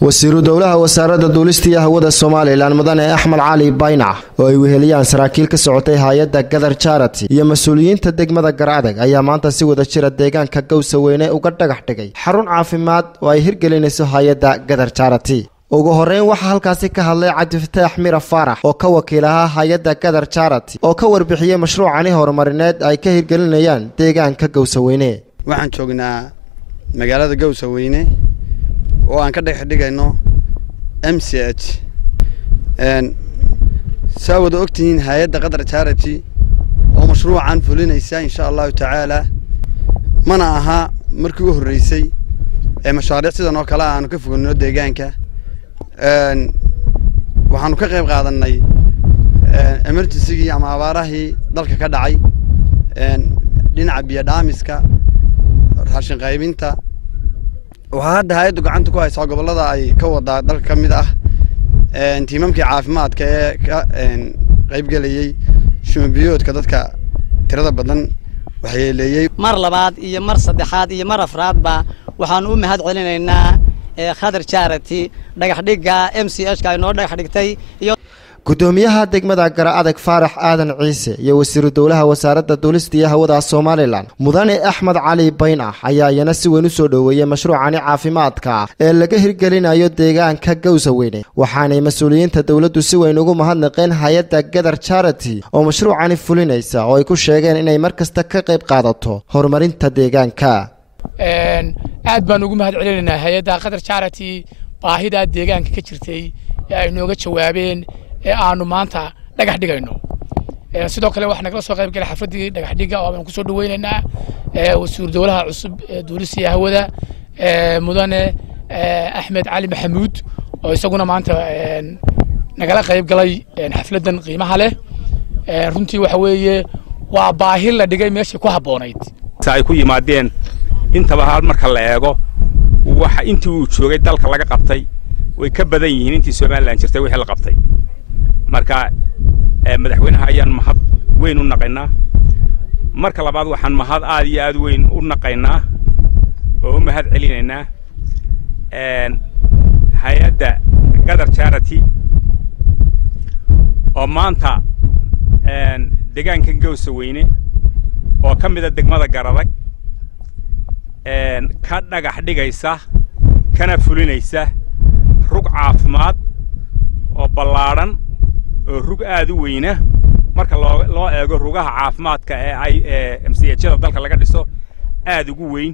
wasiiru dowlaha wasaaradda duulista iyo hawada Soomaaliland mudane Axmed Cali Baynac oo ay weheliyaan saraakiil ka socotay hay'adda Gadar Charity iyo mas'uuliyiinta degmada Garaadag ayaa maanta si wada jir deegaanka Gowsaweyne uga dhagax dhigay xarun caafimaad oo ay hirgelinayso hay'adda Gadar Charity. ugu horeyn waxa halkaasi ka hadlay Cabdifataax Mira Faarax oo ka wakiilaha hay'adda Gadar Charity oo ka warbixiyay mashruucani horumarineed ay ka hirgelinayaan deegaanka Gowsaweyne. waxaan joognaa magaalada Gowsaweyne oo aan ka dhigayno MCH saawada ogtiin hay'adda Gadar Charity oo mashruucan fulinaysa insha Allah ta'ala mana aha markii ugu horeysay ee mashaariic sidan oo kale aan ka fogno deegaanka waxaanu ka qayb qaadanay emergency ama abaarahii dalka ka dhacay dhinaca biyo dhaamiska raashin qaybinta waxa hadda hay'addu gacanta ku haysaa gobolada ay ka wada dalka kamid ah tiimamkii caafimaadka ee ka qayb galayay shumbiyoodka dadka tirada badan waxyeeleeyay mar labaad iyo mar saddexaad iyo mar afraadba waxaan u mahad celinaynaa Gadar Charity dhagax dhiga MCH ka inoo dhagax dhigtay iyo gudoomiyaha degmada Garaadag Faarax Aadan Ciise iyo wasiiru dowlaha wasaaradda duulista iyo hawada Soomaaliland mudane Axmed Cali Baynac ayaa iyana si weyn u soo dhaweeyay mashruucani caafimaadka ee laga hirgelinayo deegaanka Gowsaweyne waxaanay mas'uuliyiinta dawladdu si weyn ugu mahadnaqeen hay'adda Gadar Charity oo mashruucani fulinaysa oo ay ku sheegeen inay markasta ka qayb qaadato horumarinta deegaanka. aad baan ugu mahad celinaynaa hay'adda Gadar Charity baahida deegaanka ka jirtay ee ay nooga jawaabeen ee aanu maanta dhagax dhigayno sidoo kale waxaan kala soo qayb galay xafladii dhagax dhiga oo aan ku soo dhaweynaynaa wasiir dowlaha cusub ee duulista iyo hawada mudane Axmed Cali Maxamuud oo isaguna maanta nagala qayb galay xafladan qiimaha leh runtii waxa weeye waa baahi la dhigay meeshii ku haboonayd ay ku yimaadeen intaba hal marka la eego waxa intii uu joogay dalka laga qabtay way ka badan yihiin intii Soomaaliland jirtay wixii la qabtay marka madaxweynaha ayaan mahad weyn u naqaynaa marka labaad waxaan mahad aad iyo aad weyn u naqaynaa oo u mahad celinaynaa hay'adda Gadar Charity oo maanta deegaanka Gowsaweyne oo ka mid ah degmada Garaadag ka dhagax dhigaysa kana fulinaysa rug caafimaad oo ballaaran oo rug aad u weyna marka loo eego rugaha caafimaadka ee ay MCH-da dalka laga dhiso aad ugu weyn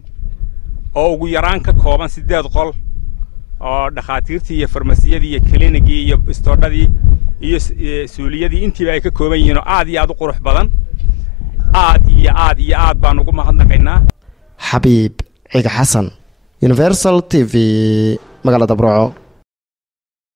oo ugu yaraan ka kooban 8 qol oo dhakhaatiirtii iyo farmasiyadii iyo kliinigii iyo istoodhadii iyo suuliyadii intii ay ka kooban yihiin oo aad iyo aad u qurux badan aad baan ugu mahadnaqaynaa. Xabiib Ciga Xasan Universal TV magaalada Burco.